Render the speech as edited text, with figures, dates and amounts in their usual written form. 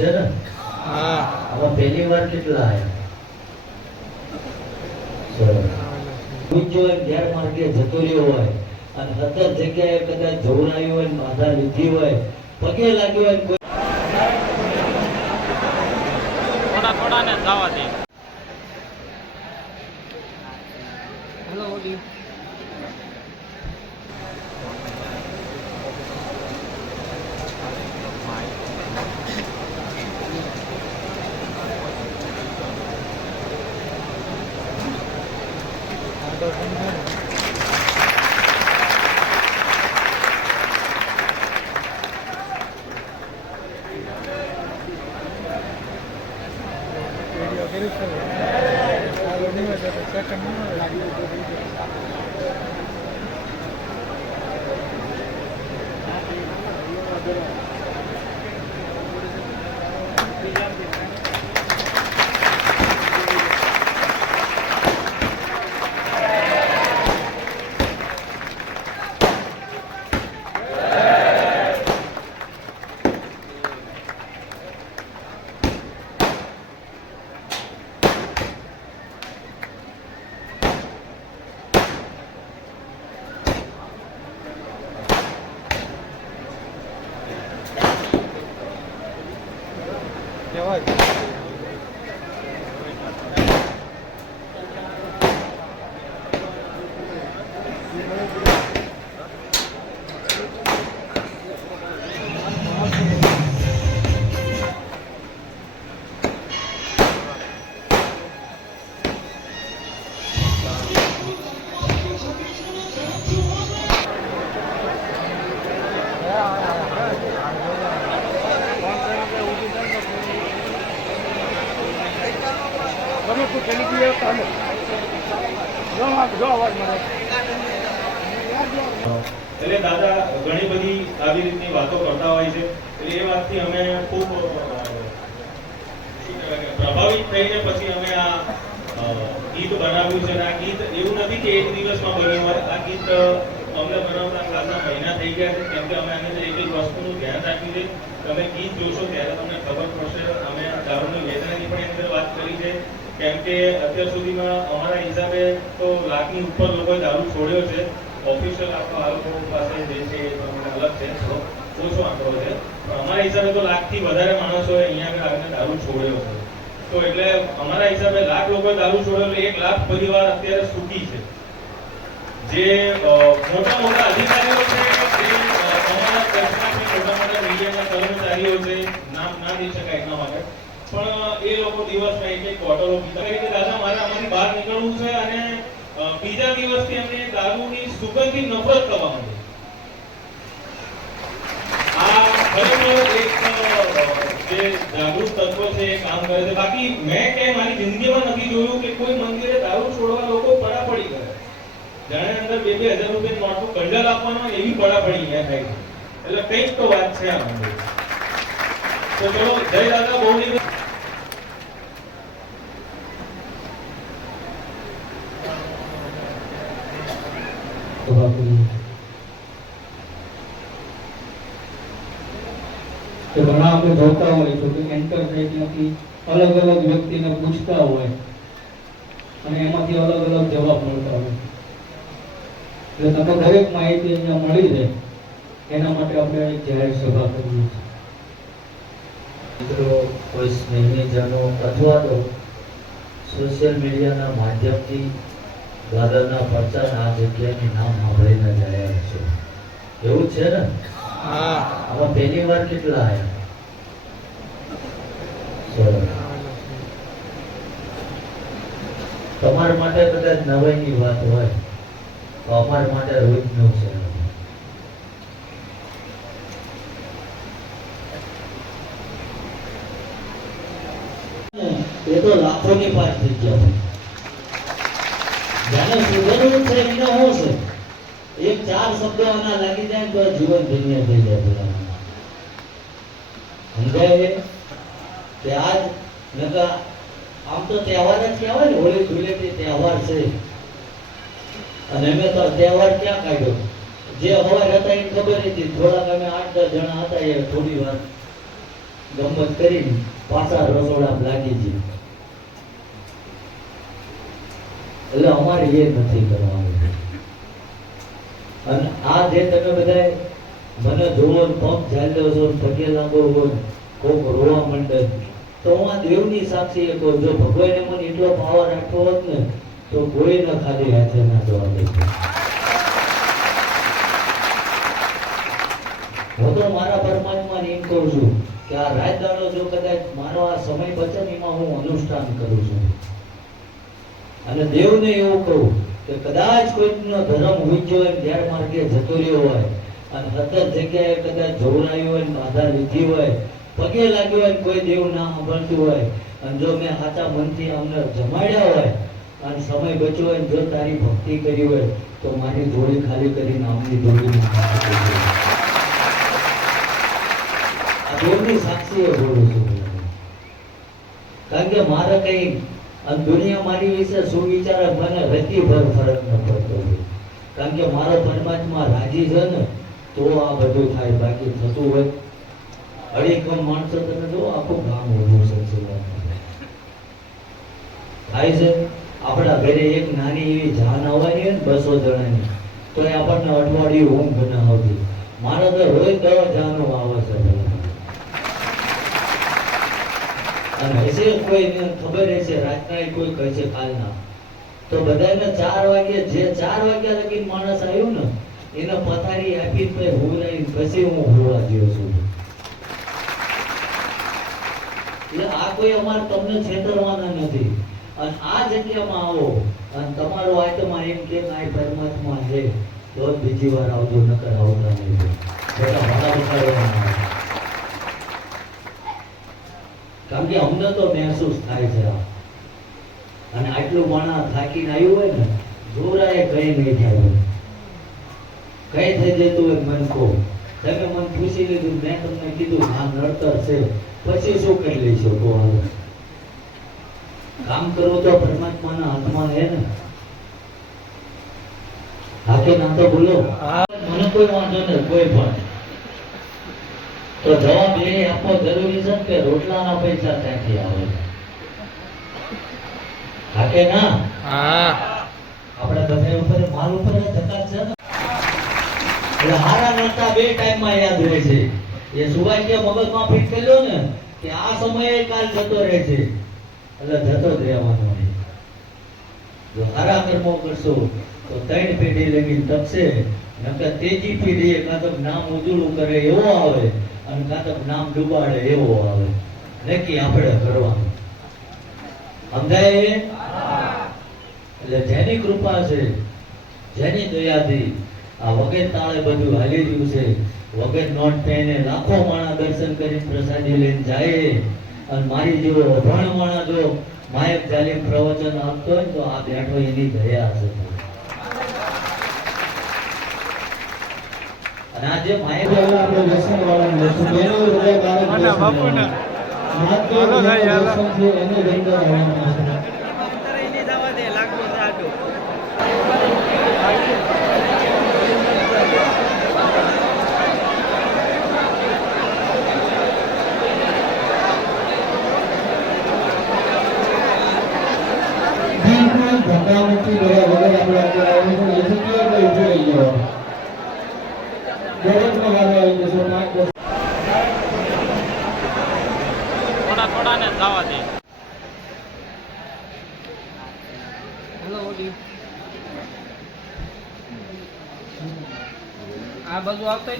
છે ને? હા. આમાં પહેલી વાર કેટલા આયા? જો ગેરમાર્ગે જતો રહ્યો હોય અને 17 જગ્યાએ કદાચ જોવરાયું હોય, બાધા લીધી હોય, પગે લાગ્યો હોય, થોડા ને જવા દે. હેલો ઓલી એટલે દાદા ઘણી બધી આવી રીતની વાતો કરતા હોય છે, એટલે એ વાતથી અમે ખૂબ પ્રભાવિત થઈને પછી અમે આ ગીત બનાવ્યું છે. આ ગીત એવું નથી કે એક દિવસમાં બન્યું હોય. આ ગીત અમને બનાવતા ખાસા મહિના થઈ ગયા છે, કેમ કે અમે આને એક એક વસ્તુનું ધ્યાન રાખ્યું છે. તમે ગીત જોશો ત્યારે તમને ખબર પડશે. અમે દારૂની વેચાણની પણ અંદર વાત કરી છે, કેમ કે અત્યાર સુધીમાં અમારા હિસાબે તો લાખની ઉપર લોકોએ દારૂ છોડ્યો છે. ઓફિશિયલ આખો આ લોકો પાસે જે છે એ પ્રમાણે અલગ છે, ઓછો આંકડો છે, પણ અમારા હિસાબે તો લાખથી વધારે માણસોએ અહીંયા આગળ આવીને દારૂ છોડ્યો છે. તો એટલે અમારા હિસાબે લાખ લોકોએ દારૂ છોડ્યો એટલે 1 લાખ પરિવાર અત્યારે સુખી છે. જે મોટા મોટા અધિકારીઓ છે, જે અમારા કચ્છના મોટા મોટા મીડિયાના કર્મચારીઓ છે, નામ ના દઈ શકાય એટલા માટે, પણ એ લોકો દિવસમાં એક બોટલો પીતા કે દાદા મારે આમાંથી બહાર નીકળવું છે, અને બીજા દિવસથી એમને દારૂની સુગંધથી નફરત થવા માંડી. આ ખરેખર એક જે જાગૃત તત્વ છે એ કામ કરે છે. બાકી મેં કે મારી જિંદગીમાં નથી જોયું કે કોઈ મંદિરે દારૂ છોડવા લોકો પડાપડી કરે. જાણે અંદર 2,000 રૂપિયા નોટનું કંડલ આપવાનો એવી પડાપડી અહીંયા થાય છે. એટલે કંઈક તો વાત છે આ મંદિર. તો ચલો જય દાદા બહુ કે ઘણા આપણે જોતા હોય છે કે એન્ટર થાય ત્યાંથી અલગ અલગ વ્યક્તિને પૂછતા હોય અને એમાંથી અલગ અલગ જવાબ મળતા હોય. એટલે તમે દરેક માહિતી અહીંયા મળી રહે એના માટે આપણે જાહેર સભા કરીએ છીએ. મિત્રો, કોઈ સ્નેહીજનો અથવા તો સોશિયલ મીડિયાના માધ્યમથી દાદાના પ્રચારના આ જગ્યાની નામ સાંભળીને જ આવ્યા છો, એવું છે ને? હા. આમાં પહેલી વાર કેટલા આયા? તમારા માટે કદાચ નવાઈની વાત હોય તો અમારા માટે રોજનું છે. એ તો લાખોની પાર થઈ ગયા. જેને સુધરવું છે એને શું છે? એક 4 શબ્દો આના લાગી જાય તો જીવન ધન્ય થઈ જાય. સમજાય કે આજ નકા આમ તો તહેવાર જ કહેવાય ને, હોળી ધૂળેટી તહેવાર છે, અને અમે તો તહેવાર ક્યાં કાઢ્યો? જે હવાર હતા એ ખબર હતી, થોડાક અમે 8-10 જણા હતા એ થોડી વાર ગમત કરી પાછા રસોડામાં લાગી જઈએ. એટલે અમારે એ નથી કરવાનું. અને આ જે તમે બધા મને જોવો ને પગ ઝાલ્યો છો ને પગે લાગો છો ને કોક રોવા માંડે, તો હું આ દેવની સાક્ષી એ કહું, જો ભગવાને મને એટલો પાવર આપ્યો હોત ને તો કોઈ ન ખાલી હાથે ના જવા દે. હું તો મારા પરમાત્માને એમ કહું છું કે આ રાત દાડો જો કદાચ મારો આ સમય બચે ને એમાં હું અનુષ્ઠાન કરું છું. અને દેવને એવું કહું કે કદાચ કોઈનો ધર્મ ઉજ્યો હોય, ગેરમાર્ગે જતો રહ્યો હોય અને સતત જગ્યાએ કદાચ જોવરાયું હોય, બાધા લીધી હોય, પગે લાગ્યો હોય, કોઈ દેવ ના સાંભળતું હોય, અને જો મેં સાચા મનથી અમને જમાડ્યા હોય અને સમય બચ્યો હોય, જો તારી ભક્તિ કરી હોય તો મારી જોડી ખાલી કરીને આમની જોડી દેવની સાક્ષી એ બોલું છું. કારણ કે મારે કઈ અને દુનિયા મારી વિશે શું વિચારે મને રતી ભર ફરક ન પડતો. કારણ કે મારો પરમાત્મા રાજી છે ને તો આ બધું થાય, બાકી થતું હોય અડીકમ માણસો તમે જો આખું ગામ ઊભું છે થાય છે. આપણા ઘરે એક નાની એવી જાન આવવાની હોય ને 200 જણાની તો એ આપણને અઠવાડિયું ઊંઘ ન આવતી. મારે તો રોજ 10 જાનો આવે છે. અને હશે કોઈને ખબર હશે રાતના કોઈ કહે છે કાલના, તો બધાને 4 વાગે જે 4 વાગ્યા લગી માણસ આવ્યું ને એને પથારી આપી પછી હુરાઈ પછી હું હોવા ગયો છું. એટલે આ કોઈ અમાર તમને છેતરવાના નથી. અને આ જગ્યામાં આવો અને તમારો આત્મા એમ કે આ પરમાત્મા છે તો બીજી વાર આવજો, નકર આવતા નહીં. બેટા ભાડા ઉઠાડવાના. કારણ કે અમને તો મહેસૂસ થાય છે અને આટલું માણા થાકીને આવ્યું હોય ને જોરાએ કઈ નહીં થાય, કઈ થઈ જતું હોય મન કહો. તમે મને પૂછી લીધું, મેં તમને કીધું આ નડતર છે, પછી શું કરી લઈશું? તો કામ કરવું તો પરમાત્માના હાથમાં છે ને. હાકે ના તો બોલો. મને કોઈ વાંધો નહીં, કોઈ પણ. તો જવાબ એ આપવો જરૂરી છે કે રોટલાના પૈસા ક્યાંથી આવે? હાકે ના? હા. આપણે બધા ઉપર માલ ઉપર ધક્કા છે ને. એટલે હારા નડતા 2 ટાઈમમાં યાદ રહે છે. એ સુવાઈ કે મગજમાં ફિટ કરી લો ને કે આ સમયે કાલ જતો રહે છે, એટલે જતો જ રહેવાનો. જો હારા કર્મો કરશો તો 3 પેઢી લગી તપશે, નકર તેજી પેઢી કાં તો નામ ઉજળું કરે એવો આવે અને કાં તો નામ ડૂબાડે એવો આવે. નક્કી આપણે કરવાનું. સમજાય? એટલે જેની કૃપા છે, જેની દયાથી આ વગર તાળે બધું હાલી રહ્યું છે, વગર નોટ થઈને લાખો માણા દર્શન કરી પ્રસાદી લઈને જાય, અને મારી જેવો અભણ માણા જો માયક ચાલીને પ્રવચન આપતો હોય તો આ બેઠો એની દયા છે. અને આ જે માયક આપણે વ્યસન વાળા લેશું એનો હૃદય બાળક અને બાપુને માત્ર હાલો ભાઈ, હાલો. વ્યસન છે એને ગંદા આવવાના છે. ધક્કામુક્કી કર્યા વગર આપણે અત્યારે આવીશું. એથી કેવો આપણે ઊભો રહી ગયો દરેકનો વારો આવી જશે. 5-10 થોડાને જવા દે. હેલો દીપ, આ બાજુ આવતા